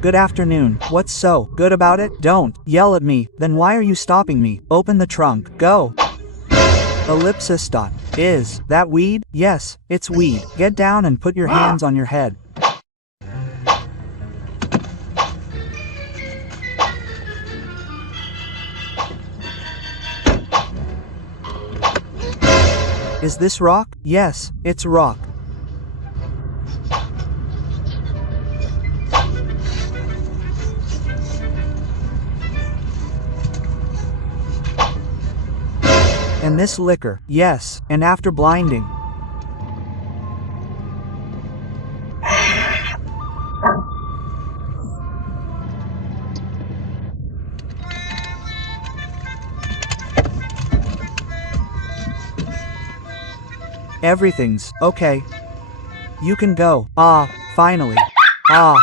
Good afternoon. What's so good about it? Don't yell at me. Then why are you stopping me? Open the trunk. Go. Ellipsis dot. Is that weed? Yes, it's weed. Get down and put your hands on your head. Is this rock? Yes, it's rock. And this liquor? Yes, and after blinding. Everything's okay. You can go. Ah, finally. Ah.